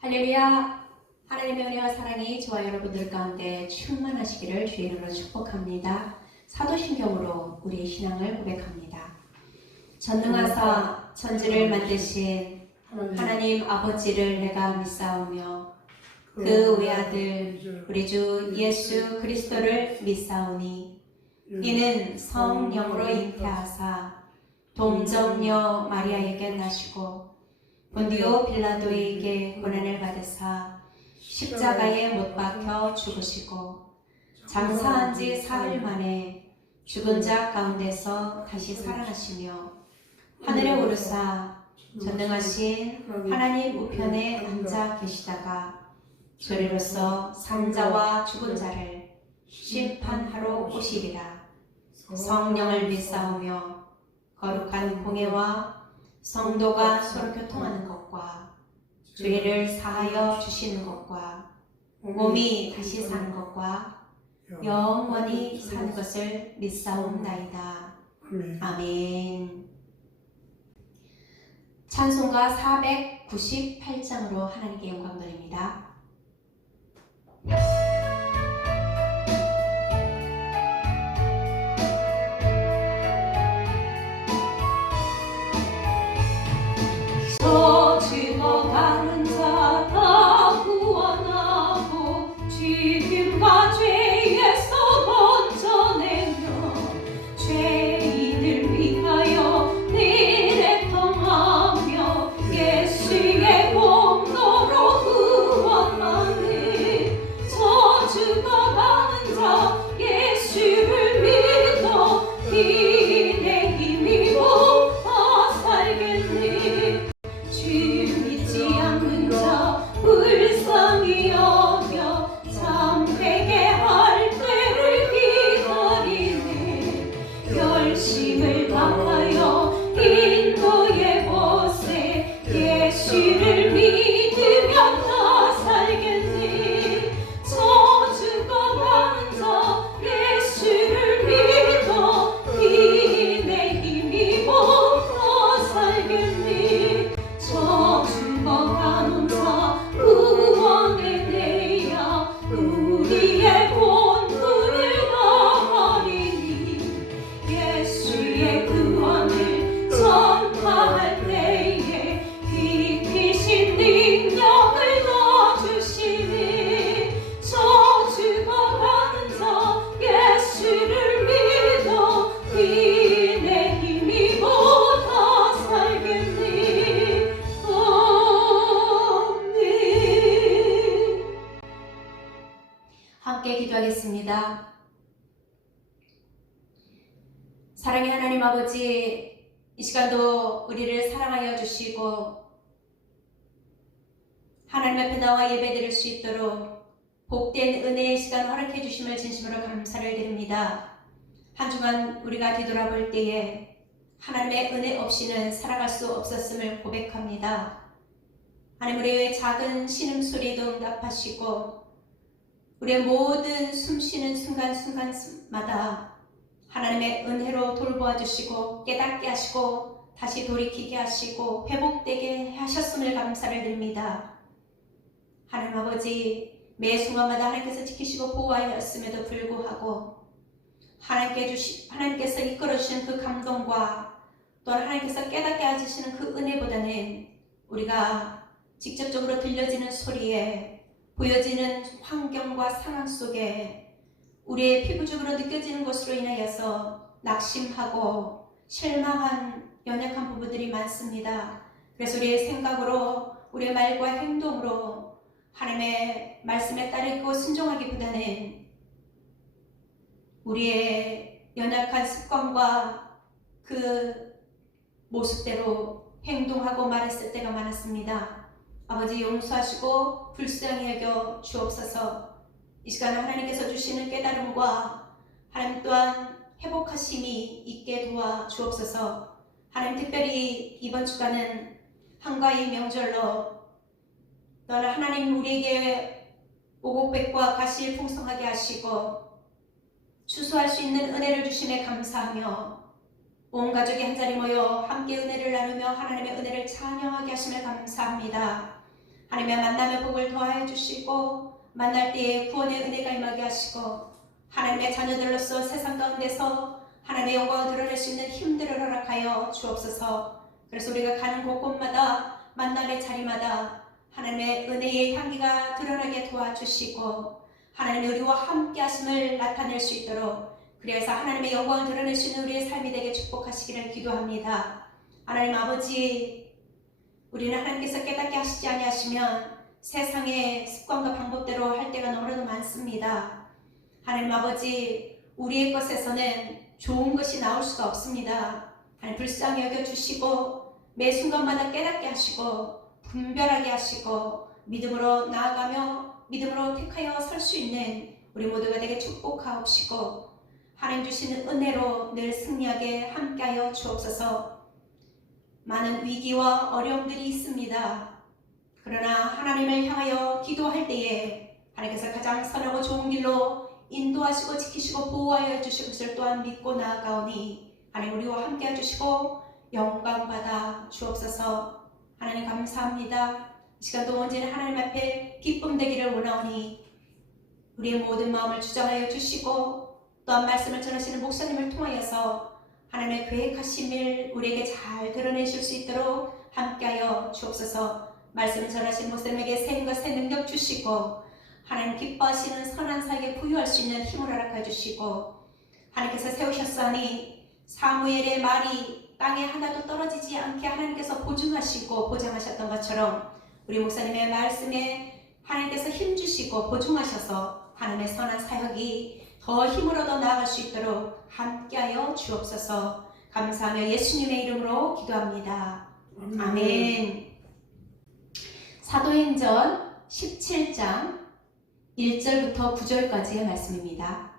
할렐루야. 하나님의 은혜와 사랑이 저와 여러분들 가운데 충만하시기를 주의 이름으로 축복합니다. 사도신경으로 우리의 신앙을 고백합니다. 전능하사 천지를 만드신 하나님 아버지를 내가 믿사오며 그 외아들 우리 주 예수 그리스도를 믿사오니 이는 성령으로 잉태하사 동정녀 마리아에게 나시고 본디오 빌라도에게 고난을 받으사 십자가에 못 박혀 죽으시고 장사한 지 사흘 만에 죽은 자 가운데서 다시 살아나시며 하늘에 오르사 전능하신 하나님 우편에 앉아 계시다가 저리로서 산자와 죽은 자를 심판하러 오시리라. 성령을 믿사오며 거룩한 공예와 성도가 서로 교통하는 것과 죄를 사하여 주시는 것과 몸이 다시 사는 것과 영원히 사는 것을 믿사옵나이다. 아멘. 찬송가 498장으로 하나님께 영광 돌립니다. 죽어가는 자 다 구원하고 죽음과 죄에서 건져내며 죄인을 위하여 늘 애통하며 예수의 공로로 구원하네. 저 죽어가는 자 예수를 믿어 이내 힘입어 다 살겠네. 주 믿지 않는 자 불쌍히 여겨 참 회개할 때를 기다리네. 열심을 다하여 인도의 곳에 예수를 믿으면 다 살겠네. 저 죽어가는 자 예수를 믿어 이내 힘입어 다 살겠네. 저 죽어가는 자 구원해내야 우리의 본분을 다하리니. 예수의 구원을 전파할 때에 빛이신 능력을 넣어주시니. 저 죽어가는 자 예수를 믿어 이내 힘입어 다 살겠니. 함께 기도하겠습니다. 사랑의 하나님 아버지, 이 시간도 우리를 사랑하여 주시고 하나님 앞에 나와 예배 드릴 수 있도록 복된 은혜의 시간 허락해 주심을 진심으로 감사를 드립니다. 한 주간 우리가 뒤돌아볼 때에 하나님의 은혜 없이는 살아갈 수 없었음을 고백합니다. 하나님, 우리의 작은 신음소리도 응답하시고 우리의 모든 숨쉬는 순간순간마다 하나님의 은혜로 돌보아 주시고 깨닫게 하시고 다시 돌이키게 하시고 회복되게 하셨음을 감사를 드립니다. 하나님 아버지, 매 순간마다 하나님께서 지키시고 보호하였음에도 불구하고 하나님께서 이끌어주시는 그 감동과 또 하나님께서 깨닫게 해주시는 그 은혜보다는 우리가 직접적으로 들려지는 소리에 보여지는 환경과 상황 속에 우리의 피부적으로 느껴지는 것으로 인하여서 낙심하고 실망한 연약한 부분들이 많습니다. 그래서 우리의 생각으로 우리의 말과 행동으로 하나님의 말씀에 따르고 순종하기보다는 우리의 연약한 습관과 그 모습대로 행동하고 말했을 때가 많았습니다. 아버지, 용서하시고 불쌍히 여겨 주옵소서. 이 시간에 하나님께서 주시는 깨달음과 하나님 또한 회복하심이 있게 도와 주옵소서. 하나님, 특별히 이번 주간은 한가위 명절로 또한 하나님 우리에게 오곡백과 가시 풍성하게 하시고 추수할 수 있는 은혜를 주심에 감사하며 온 가족이 한자리 모여 함께 은혜를 나누며 하나님의 은혜를 찬양하게 하심을 감사합니다. 하나님의 만남의 복을 더하여 주시고 만날 때에 구원의 은혜가 임하게 하시고 하나님의 자녀들로서 세상 가운데서 하나님의 영광을 드러낼 수 있는 힘들을 허락하여 주옵소서. 그래서 우리가 가는 곳곳마다 만남의 자리마다 하나님의 은혜의 향기가 드러나게 도와주시고 하나님의 우리와 함께 하심을 나타낼 수 있도록 그래서 하나님의 영광을 드러낼 수 있는 우리의 삶이 되게 축복하시기를 기도합니다. 하나님 아버지, 우리는 하나님께서 깨닫게 하시지 아니하시면 세상의 습관과 방법대로 할 때가 너무나도 많습니다. 하나님 아버지, 우리의 것에서는 좋은 것이 나올 수가 없습니다. 하나님 불쌍히 여겨주시고 매 순간마다 깨닫게 하시고 분별하게 하시고 믿음으로 나아가며 믿음으로 택하여 설 수 있는 우리 모두가 되게 축복하옵시고 하나님 주시는 은혜로 늘 승리하게 함께하여 주옵소서. 많은 위기와 어려움들이 있습니다. 그러나 하나님을 향하여 기도할 때에 하나님께서 가장 선하고 좋은 길로 인도하시고 지키시고 보호하여 주실 것을 또한 믿고 나아가오니 하나님 우리와 함께 해주시고 영광받아 주옵소서. 하나님 감사합니다. 이 시간도 언제나 하나님 앞에 기쁨 되기를 원하오니 우리의 모든 마음을 주장하여 주시고 또한 말씀을 전하시는 목사님을 통하여서 하나님의 계획하신 일 우리에게 잘 드러내실 수 있도록 함께하여 주옵소서. 말씀을 전하시는 목사님에게 새 힘과 새 능력 주시고 하나님 기뻐하시는 선한 사역에 부유할 수 있는 힘을 허락해 주시고 하나님께서 세우셨사니 사무엘의 말이 땅에 하나도 떨어지지 않게 하나님께서 보증하시고 보장하셨던 것처럼 우리 목사님의 말씀에 하나님께서 힘주시고 보증하셔서 하나님의 선한 사역이 더 힘을 얻어 나아갈 수 있도록 함께하여 주옵소서. 감사하며 예수님의 이름으로 기도합니다. 아멘. 사도행전 17장 1절부터 9절까지의 말씀입니다.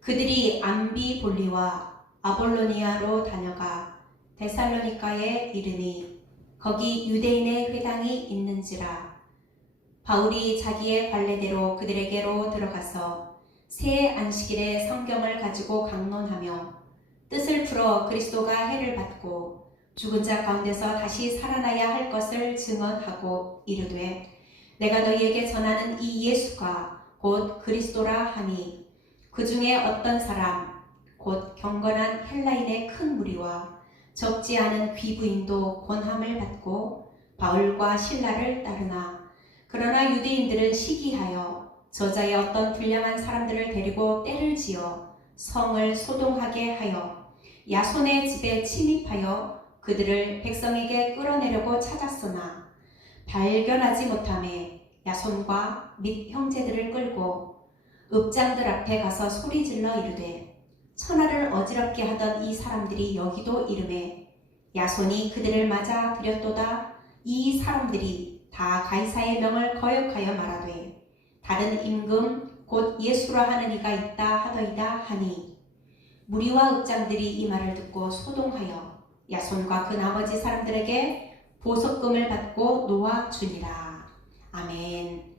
그들이 암비볼리와 아볼로니아로 다녀가 데살로니가에 이르니 거기 유대인의 회당이 있는지라. 바울이 자기의 관례대로 그들에게로 들어가서 새 안식일에 성경을 가지고 강론하며 뜻을 풀어 그리스도가 해를 받고 죽은 자 가운데서 다시 살아나야 할 것을 증언하고 이르되 내가 너희에게 전하는 이 예수가 곧 그리스도라 하니 그 중에 어떤 사람 곧 경건한 헬라인의 큰 무리와 적지 않은 귀부인도 권함을 받고 바울과 실라를 따르나 그러나 유대인들은 시기하여 저자의 어떤 불량한 사람들을 데리고 떼를 지어 성을 소동하게 하여 야손의 집에 침입하여 그들을 백성에게 끌어내려고 찾았으나 발견하지 못하매 야손과 및 형제들을 끌고 읍장들 앞에 가서 소리질러 이르되 천하를 어지럽게 하던 이 사람들이 여기도 이르매 야손이 그들을 맞아 들였도다. 이 사람들이 다 가이사의 명을 거역하여 말하되 다른 임금 곧 예수라 하는 이가 있다 하더이다 하니 무리와 읍장들이 이 말을 듣고 소동하여 야손과 그 나머지 사람들에게 보석금을 받고 놓아주니라. 아멘.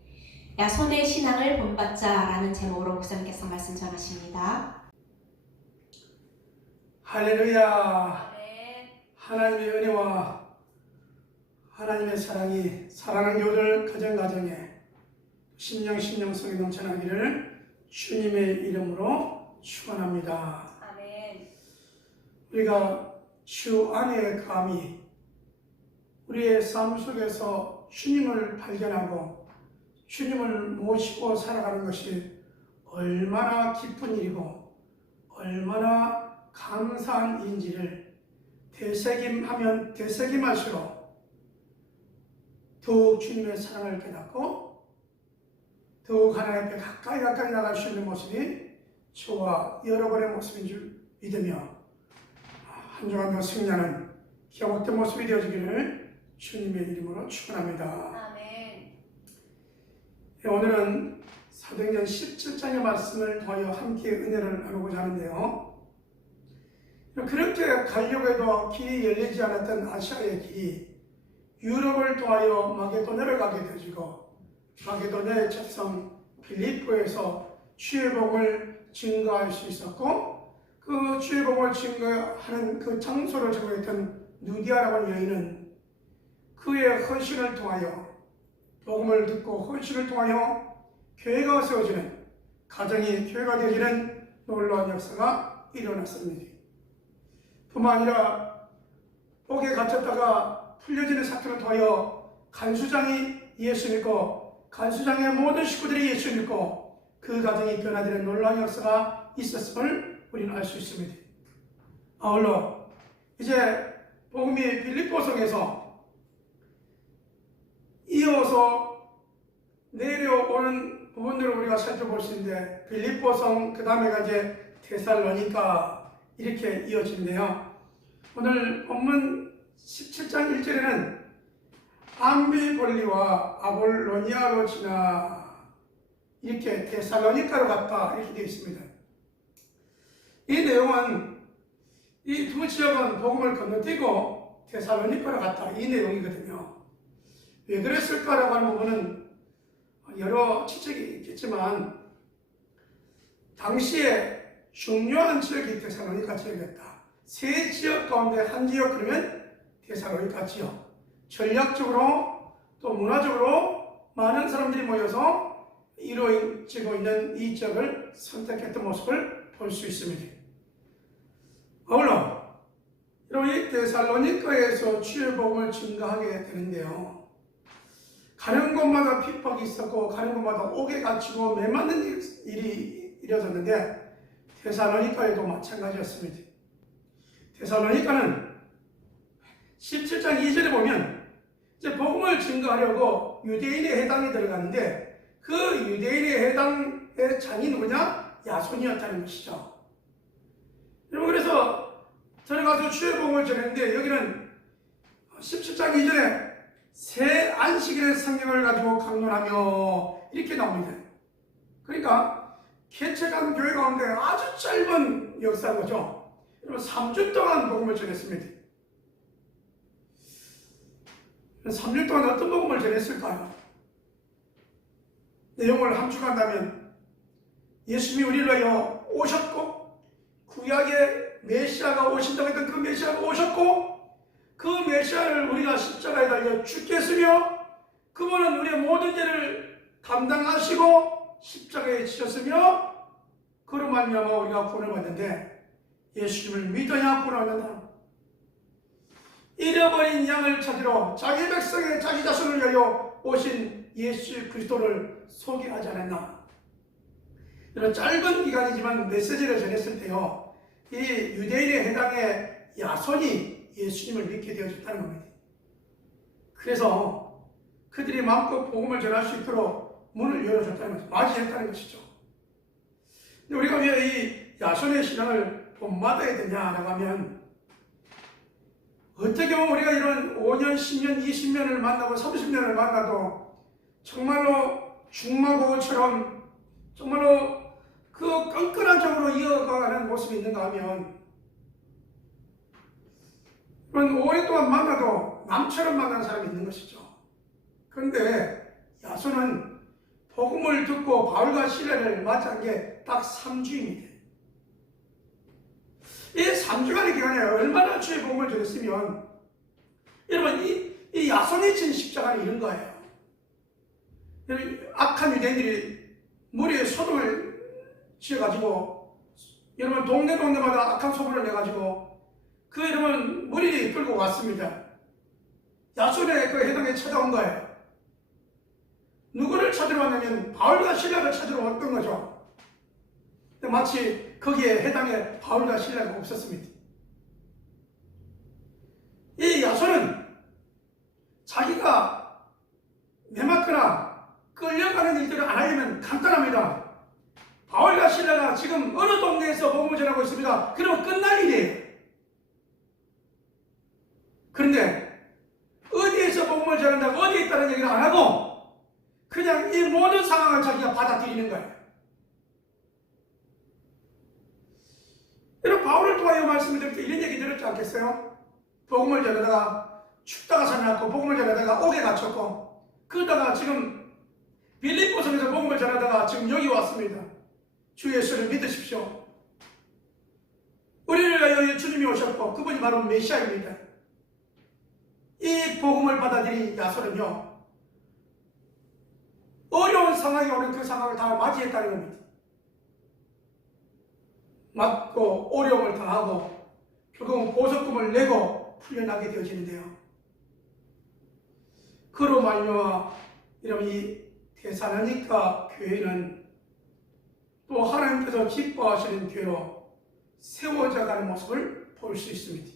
야손의 신앙을 본받자라는 제목으로 목사님께서 말씀 전하십니다. 할렐루야. 하나님의 은혜와 하나님의 사랑이 사랑하는 교우들 가정가정에 심령성에 넘쳐나기를 주님의 이름으로 축원합니다. 아멘. 우리가 주 안에 감히 우리의 삶 속에서 주님을 발견하고 주님을 모시고 살아가는 것이 얼마나 기쁜 일이고 얼마나 감사한 일인지를 되새김하면 되새김할수록 더욱 주님의 사랑을 깨닫고 더욱 하나님 앞에 가까이 나갈 수 있는 모습이 저와 여러분의 모습인 줄 믿으며 한 주간 더 승리하는 기억된 모습이 되어지기를 주님의 이름으로 축원합니다. 아멘. 오늘은 사도행전 17장의 말씀을 더하여 함께 은혜를 나누고자 하는데요. 그렇게 가려고 해도 길이 열리지 않았던 아시아의 길이 유럽을 통하여 마게도냐를 가게 되어지고 마게도냐의 첫성 빌립보에서 주의 복음을 증거할 수 있었고 그 주의 복음을 증거하는 그 장소를 제공했던 누디아라고 하는 여인은 그의 헌신을 통하여 복음을 듣고 헌신을 통하여 교회가 세워지는 가정이 교회가 되어지는 놀라운 역사가 일어났습니다. 뿐만 아니라 옥에 갇혔다가 풀려지는 사건을 통하여 간수장이 예수 믿고 간수장의 모든 식구들이 예수 믿고 그 가정이 변화되는 놀라운 역사가 있었음을 우리는 알 수 있습니다. 아울러 이제 복음이 빌립보성에서 이어서 내려오는 부분들을 우리가 살펴볼 수 있는데 빌립보성 그 다음에가 이제 데살로니가 이렇게 이어지는데요. 오늘 본문 17장 1절에는 암비볼리와 아볼로니아로 지나 이렇게 데살로니가로 갔다 이렇게 되어 있습니다. 이 내용은 이 두 지역은 복음을 건너뛰고 데살로니가로 갔다 이 내용이거든요. 왜 그랬을까라고 하는 부분은 여러 지적이 있겠지만 당시에 중요한 지역이 데살로니가 지역이었다. 세 지역 가운데 한 지역 그러면 데살로니가 지역. 전략적으로 또 문화적으로 많은 사람들이 모여서 이루어지고 있는 이 지역을 선택했던 모습을 볼 수 있습니다. 아울러 이 데살로니가에서 주의 복음을 증거하게 되는데요. 가는 곳마다 핍박이 있었고 가는 곳마다 옥에 갇히고 매맞는 일이 이루어졌는데 데살로니가에도 마찬가지였습니다. 데살로니가는 17장 2절에 보면 이제 복음을 증거하려고 유대인의 회당에 들어갔는데 그 유대인의 회당의 장이 누구냐? 야손이었다는 것이죠. 여러분 그래서 들어가서 주의 복음을 전했는데 여기는 17장 2절에 새 안식일의 성경을 가지고 강론하며 이렇게 나옵니다. 그러니까 개척한 교회 가운데 아주 짧은 역사인 거죠. 여러분 3주 동안 복음을 전했습니다. 3주 동안 어떤 복음을 전했을까요? 내용을 함축한다면 예수님이 우리를 위하여 오셨고 구약의 메시아가 오신다고 했던 그 메시아가 오셨고 그 메시아를 우리가 십자가에 달려 죽겠으며 그분은 우리의 모든 죄를 감당하시고 십자가에 지셨으며 그로 말미암아 우리가 구원을 받는데 예수님을 믿어야 구원을 받는다. 잃어버린 양을 찾으러 자기 백성의 자기 자손을 위하여 오신 예수 그리스도를 소개하지 않았나. 이런 짧은 기간이지만 메시지를 전했을 때요. 이 유대인의 해당의 야손이 예수님을 믿게 되어졌다는 겁니다. 그래서 그들이 마음껏 복음을 전할 수 있도록 문을 열어줬다는 것이죠. 맞이했다는 것이죠. 근데 우리가 왜 이 야손의 신앙을 본받아야 되냐라고 하면 어떻게 보면 우리가 이런 5년, 10년, 20년을 만나고 30년을 만나도 정말로 중마고처럼 정말로 그 끈끈한 쪽으로 이어가는 모습이 있는가 하면 오랫동안 만나도 남처럼 만나는 사람이 있는 것이죠. 그런데 야손은 복음을 듣고 바울과 실레를 맞이한 게 딱 3주입니다. 이 3주간의 기간에 얼마나 주의 복음을 전했으면 여러분 이 야손이 진 십자가는 이런 거예요. 악한 유대인들이 머리에 소금을 지어가지고 여러분 동네마다 악한 소문을 내가지고 그 여러분 머리를 끌고 왔습니다. 야손의 그 해당에 찾아온 거예요. 누구를 찾으러 왔냐면 바울과 실라를 찾으러 왔던 거죠. 마치 거기에 해당에 바울과 실라가 없었습니다. 이 야손은 자기가 매맞거나 끌려가는 일들을 안 하려면 간단합니다. 바울과 실라가 지금 어느 동네에서 복음을 전하고 있습니다. 그러면 끝날 일이에요. 그런데 어디에서 복음을 전한다고 어디에 있다는 얘기를 안 하고 그냥 이 모든 상황을 자기가 받아들이는 거예요. 여러분 바울을 통하여 말씀을 드릴 때 이런 얘기 들었지 않겠어요? 복음을 전하다가 춥다가 살아났고 복음을 전하다가 옥에 갇혔고 그러다가 지금 빌립보성에서 복음을 전하다가 지금 여기 왔습니다. 주 예수를 믿으십시오. 우리를 위하여 주님이 오셨고 그분이 바로 메시아입니다. 이 복음을 받아들인 야손은요, 어려운 상황이 오는 그 상황을 다 맞이했다는 겁니다. 맞고 어려움을 당하고 결국은 보석금을 내고 풀려나게 되어지는데요. 그로 말미암아 여러분, 이 데살로니가 교회는 또 하나님께서 기뻐하시는 교회로 세워져 가는 모습을 볼 수 있습니다.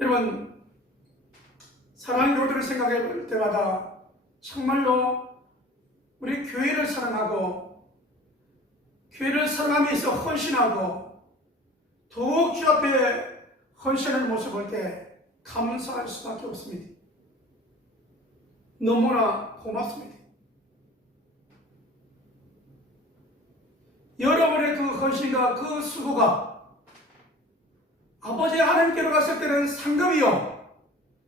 여러분, 사랑하는 교우들을 생각해 볼 때마다 정말로 우리 교회를 사랑하고 교회를 사랑함에 있어 헌신하고 더욱 주 앞에 헌신하는 모습을 볼 때 감사할 수밖에 없습니다. 너무나 고맙습니다. 여러분의 그 헌신과 그 수고가 아버지 하나님께로 갔을 때는 상급이요,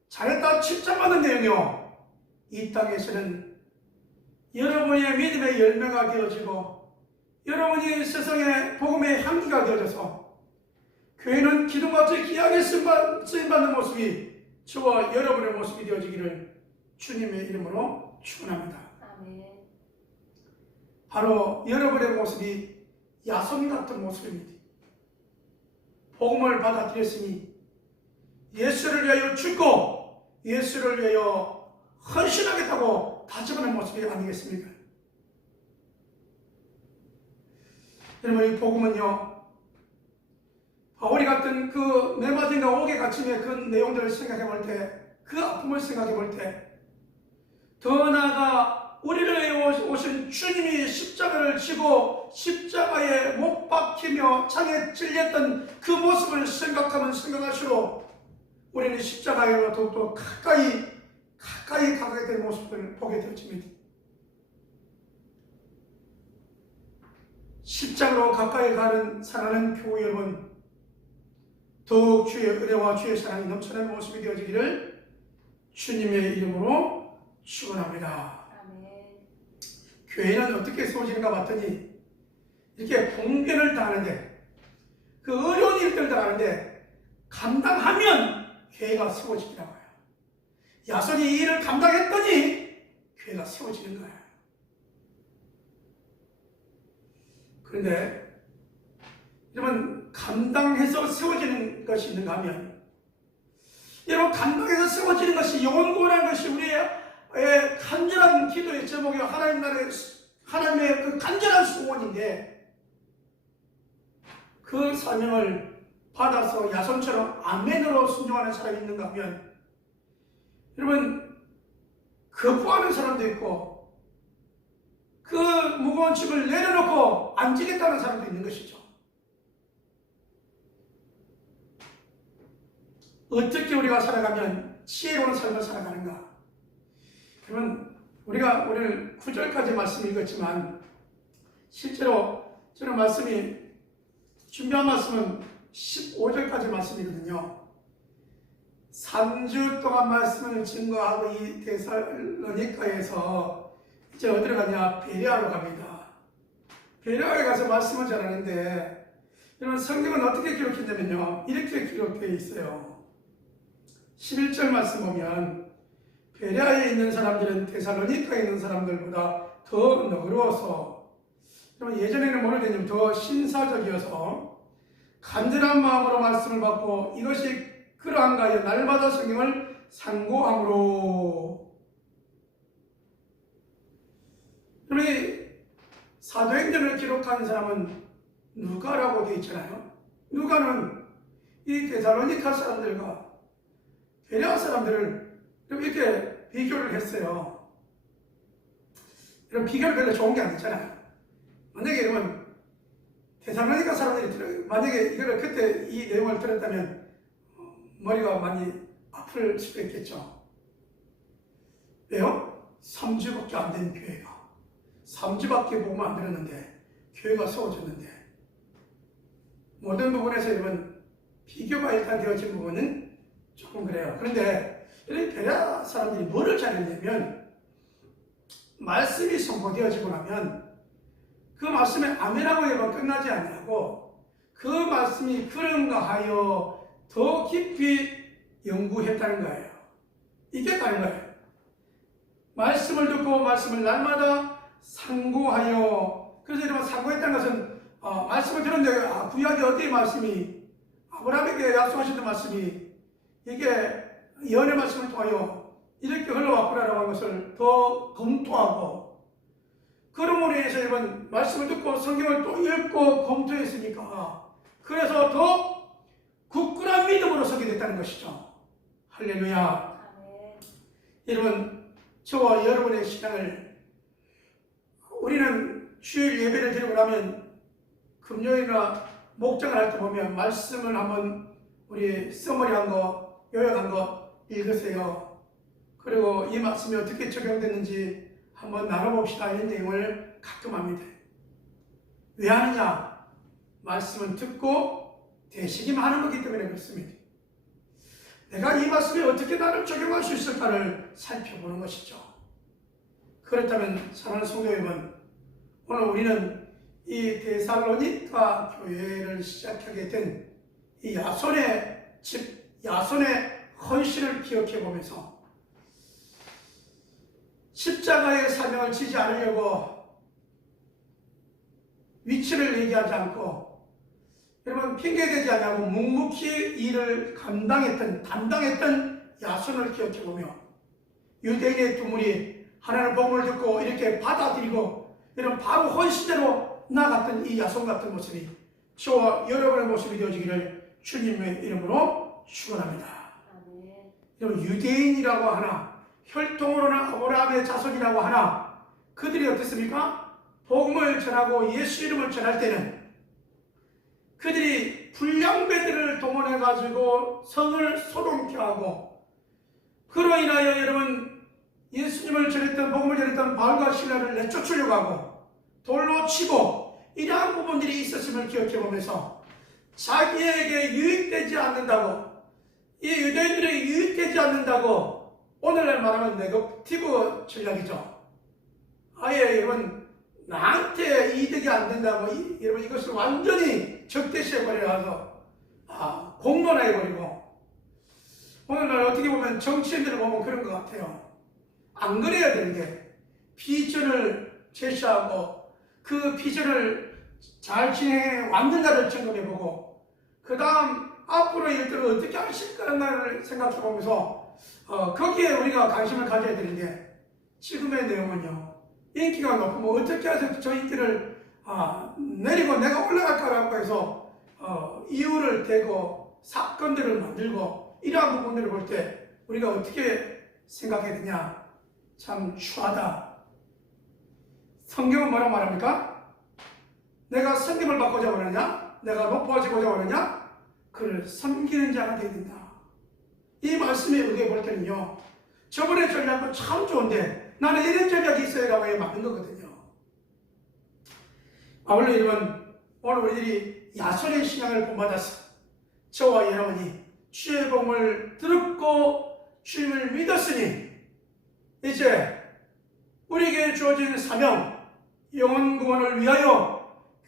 잘했다 칭찬받는 내용이요, 이 땅에서는 여러분의 믿음의 열매가 되어지고 여러분이 세상의 복음의 향기가 되어져서 교회는 기둥같이 귀하게 쓰임받는 모습이 저와 여러분의 모습이 되어지기를 주님의 이름으로 축원합니다. 아멘. 바로 여러분의 모습이 야손 같은 모습입니다. 복음을 받아들였으니 예수를 위하여 죽고 예수를 위하여 헌신하겠다고 다짐하는 모습이 아니겠습니까? 여러분, 이 복음은요, 바울이 같은 그 메마진과 옥에 갇힘의 그 내용들을 생각해 볼 때, 그 아픔을 생각해 볼 때, 더 나아가 우리를 위해 오신 주님이 십자가를 지고 십자가에 못 박히며 창에 찔렸던 그 모습을 생각하면 생각할수록 우리는 십자가에 더욱더 가까이 가게 된 모습을 보게 되어집니다. 십자가로 가까이 가는 사랑하는 교우 여러분, 더욱 주의 은혜와 주의 사랑이 넘쳐나는 모습이 되어지기를 주님의 이름으로 축원합니다. 아멘. 교회는 어떻게 세워지는가 봤더니 이렇게 봉변을 당하는데, 그 어려운 일들을 당하는데 감당하면 교회가 세워지더라고요. 야손이 이 일을 감당했더니 교회가 세워지는 거예요. 그런데 여러분, 감당해서 세워지는 것이 있는가 하면, 여러분, 감당해서 세워지는 것이 영원구원한 것이 우리의 간절한 기도의 제목이 하나님의 그 간절한 소원인데, 그 사명을 받아서 야손처럼 아멘으로 순종하는 사람이 있는가 하면, 여러분, 거부하는 사람도 있고 그 무거운 짐을 내려놓고 안 지겠다는 사람도 있는 것이죠. 어떻게 우리가 살아가면 지혜로운 삶을 살아가는가? 그러면 우리가 오늘 9절까지 말씀 읽었지만 실제로 저는 준비한 말씀은 15절까지 말씀이거든요. 3주 동안 말씀을 증거하고 이 데살로니가에서 이제 어디로 가냐? 베레아로 갑니다. 베레아에 가서 말씀을 전하는데, 여러분, 성경은 어떻게 기록했냐면요, 이렇게 기록되어 있어요. 11절 말씀 보면 베레아에 있는 사람들은 데살로니가에 있는 사람들보다 더 너그러워서, 여러분, 예전에는 뭐를 되냐면 더 신사적이어서 간절한 마음으로 말씀을 받고 이것이 그러한가 하여 날마다 성경을 상고함으로. 우리 사도행전을 기록한 사람은 누가라고 되어 있잖아요. 누가는 이 데살로니가 사람들과 베레아 사람들을 이렇게 비교를 했어요. 이런 비교를 별로 좋은 게 아니잖아요. 만약에 여러분, 데살로니가 사람들이 만약에 이거를 그때 이 내용을 들었다면 머리가 많이 아플 수도 있겠죠. 왜요? 3주밖에 안 된 교회가, 3주밖에 보면 안 들었는데 교회가 세워졌는데, 모든 부분에서 여러분 비교가 일단 되어진 부분은 조금 그래요. 그런데 이런 베레아 사람들이 뭐를 잘했냐면, 말씀이 선포되어지고 나면 그 말씀에 아멘하고 해봐 끝나지 아니하고 그 말씀이 그런가 하여 더 깊이 연구했다는 거예요. 이게 다른 거예요. 말씀을 듣고 말씀을 날마다 상고하여. 그래서 여러분, 상고했다는 것은 말씀을 들었는데 구약의 어디의 말씀이 아브라함에게 약속하셨던 말씀이 이게 예언의 말씀을 통하여 이렇게 흘러왔구나라고 하는 것을 더 검토하고, 그러므로 인해서 여러분, 말씀을 듣고 성경을 또 읽고 검토했으니까 그래서 더 굳건한 믿음으로 서게 됐다는 것이죠. 할렐루야. 여러분, 저와 여러분의 신앙을, 우리는 주일 예배를 드리고 나면 금요일이나 목장을 할 때 보면 말씀을 한번 우리 서머리한 거, 요약한 거 읽으세요. 그리고 이 말씀이 어떻게 적용됐는지 한번 나눠봅시다, 이런 내용을 가끔 합니다. 왜 하느냐? 말씀은 듣고 되새김하는 거기 때문에 그렇습니다. 내가 이 말씀에 어떻게 나를 적용할 수 있을까를 살펴보는 것이죠. 그렇다면 사랑하는 성도 여러분, 오늘 우리는 이 데살로니가 교회를 시작하게 된 이 야손의 집, 야손의 헌신을 기억해 보면서 십자가의 사명을 지지 않으려고 위치를 얘기하지 않고, 여러분, 핑계대지 않냐고 묵묵히 일을 담당했던 야손을 기억해 보며, 유대인의 두 무리 하나님의 복음을 듣고 이렇게 받아들이고 여러분 바로 헌신대로 나갔던 이 야손 같은 모습이 저와 여러분의 모습이 되어지기를 주님의 이름으로 축원합니다. 여러분, 유대인이라고 하나, 혈통으로는 아브라함의 자손이라고 하나, 그들이 어떻습니까? 복음을 전하고 예수 이름을 전할 때는 그들이 불량배들을 동원해가지고 성을 소동케 하고, 그로 인하여 여러분 예수님을 전했던, 복음을 전했던 바울과 실라를 내쫓으려고 하고 돌로 치고 이러한 부분들이 있었음을 기억해 보면서 자기에게 유익되지 않는다고, 이 유대인들에게 유익되지 않는다고, 오늘날 말하면 네거티브 전략이죠. 아예 여러분 나한테 이득이 안 된다고, 여러분 이것을 완전히 적대시해버려서 공론화해버리고, 오늘날 어떻게 보면 정치인들을 보면 그런 것 같아요. 안 그래야 되는데 비전을 제시하고 그 비전을 잘 진행해 왔는가를 점검해보고, 그 다음 앞으로 일들을 어떻게 하실까를 생각해보면서 거기에 우리가 관심을 가져야 되는데, 지금의 내용은요, 인기가 높으면 어떻게 해서 저 인기를 내리고 내가 올라갈까라고 해서 이유를 대고 사건들을 만들고, 이러한 부분들을 볼 때 우리가 어떻게 생각해야 되냐? 참 추하다. 성경은 뭐라고 말합니까? 내가 섬김을 받고자 원하냐? 내가 높아지고자 원하냐? 그를 섬기는 자가 되어야 된다. 이 말씀에 의해 볼 때는요, 저번의 전략은 참 좋은데 나는 이런 전략이 있어야라고 해 맞는 거거든요. 아울러 여러분, 오늘 우리들이 야손의 신앙을 본받아서 저와 여러분이 주의 복음을 듣고 주님을 믿었으니 이제 우리에게 주어진 사명, 영혼 구원을 위하여,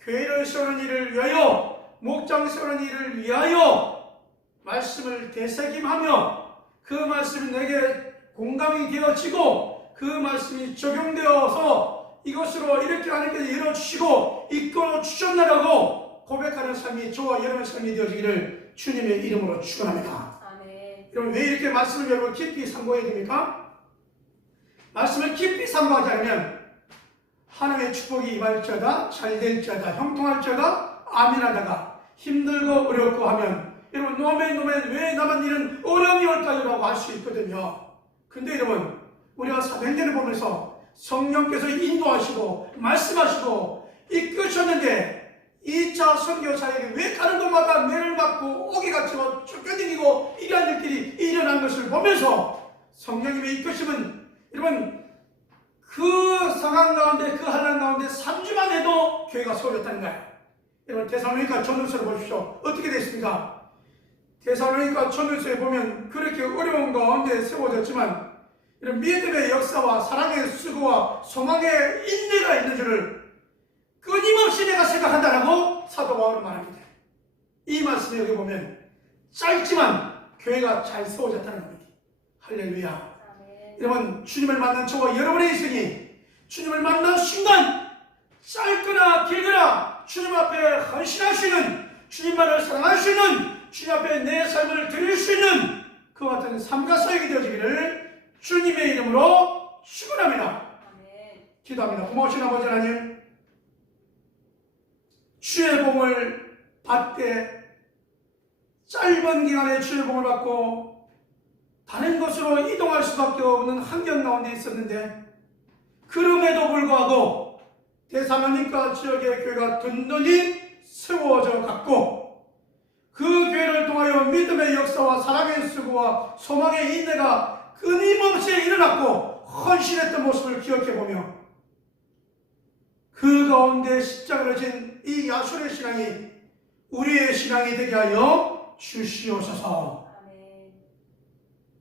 교회를 세우는 일을 위하여, 목장 세우는 일을 위하여 말씀을 되새김하며 그 말씀이 내게 공감이 되어지고 그 말씀이 적용되어서 이것으로 이렇게 하나님께서 열어주시고 이끌어 주셨나라고 고백하는 삶이 저와 여러분의 삶이 되어지기를 주님의 이름으로 축원합니다. 아멘. 여러분, 왜 이렇게 말씀을 여러분 깊이 상고해야 됩니까? 말씀을 깊이 상고하지 않으면 하나님의 축복이 임할지어다, 잘될지어다, 형통할지어다, 아멘하다가 힘들고 어렵고 하면 여러분 노멘 왜 나만 이런 어려움이 올까요라고 할 수 있거든요. 근데 여러분, 우리가 사도행전을 보면서 성령께서 인도하시고 말씀하시고 이끄셨는데 2차 선교사에게 왜 가는 곳마다 매를 맞고 오기가 치고 쫓겨다니고 이러한 일들이 일어난 것을 보면서 성령님의 이끄심은 여러분 그 상황 가운데, 그 환난 가운데 3주만 해도 교회가 세워졌다는 거예요. 여러분, 데살로니가 전후서를 보십시오. 어떻게 됐습니까? 데살로니가 전후서에 보면 그렇게 어려운 가운데 세워졌지만 이런 믿음의 역사와 사랑의 수고와 소망의 인내가 있는 줄을 끊임없이 내가 생각한다라고 사도 바울은 말합니다. 이 말씀에 여기 보면 짧지만 교회가 잘 세워졌다는 겁니다. 할렐루야. 아멘. 여러분, 주님을 만난 저와 여러분의 인생이 주님을 만난 순간 짧거나 길거나 주님 앞에 헌신할 수 있는, 주님만을 사랑할 수 있는, 주님 앞에 내 삶을 드릴 수 있는 그와 같은 삶과 사역이 되어지기를 주님의 이름으로 축원합니다. 아멘. 기도합니다. 고마우신 아버지 하나님, 주의 복을 받되 짧은 기간에 주의 복을 받고 다른 곳으로 이동할 수밖에 없는 환경 가운데 있었는데, 그럼에도 불구하고 대사마님과 지역의 교회가 든든히 세워져 갔고, 그 교회를 통하여 믿음의 역사와 사랑의 수고와 소망의 인내가 끊임없이 일어났고 헌신했던 모습을 기억해보며, 그 가운데 십자가를 진 이 야술의 신앙이 우리의 신앙이 되게 하여 주시옵소서. 아멘.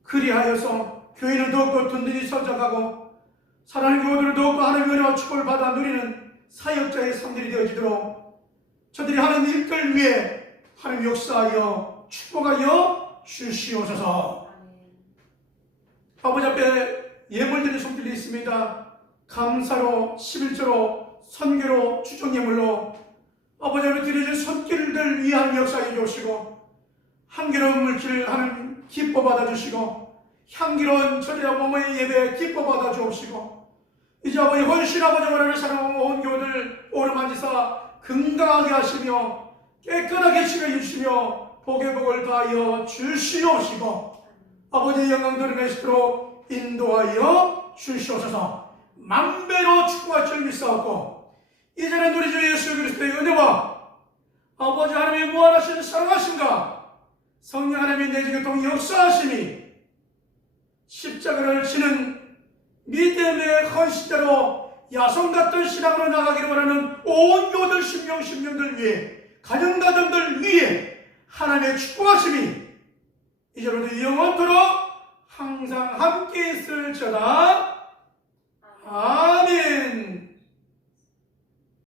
그리하여서 교회는 더욱더 든든히 성장하고 사랑하는 교우들을 더욱더 하나님의 은혜와 축복을 받아 누리는 사역자의 삶들이 되어지도록 저들이 하는 일들 위해 하나님 역사하여 축복하여 주시옵소서. 아멘. 아버지 앞에 예물드리는 손길이 있습니다. 감사로, 11조로, 선교로, 주정예물로 아버지 앞에 드려진 손길들 위한 역사해 주시고, 향기로운 물질을 하는 기뻐 받아주시고, 향기로운 저리와 몸의 예배 기뻐 받아주옵시고, 이제 아버지 헌신 아버지 원하는 사랑하고 온 교우들 오르만지사 건강하게 하시며 깨끗하게 치료해 주시며 복의 복을 다하여 주시옵시고, 아버지의 영광 드러내시도록 인도하여 주시옵소서. 만배로 축복할 줄 믿사옵고, 이제는 우리 주 예수 그리스도의 은혜와 아버지 하나님의 무한하신 사랑하심과 성령 하나님의 내 중에 역사하심이 십자가를 지는 믿음의 헌신대로 야성 같은 신앙으로 나가기를 원하는 온 교들 심령들 위해, 가정가정들 위해 하나님의 축복하심이 이제로도 영원토록 항상 함께 있을지어다.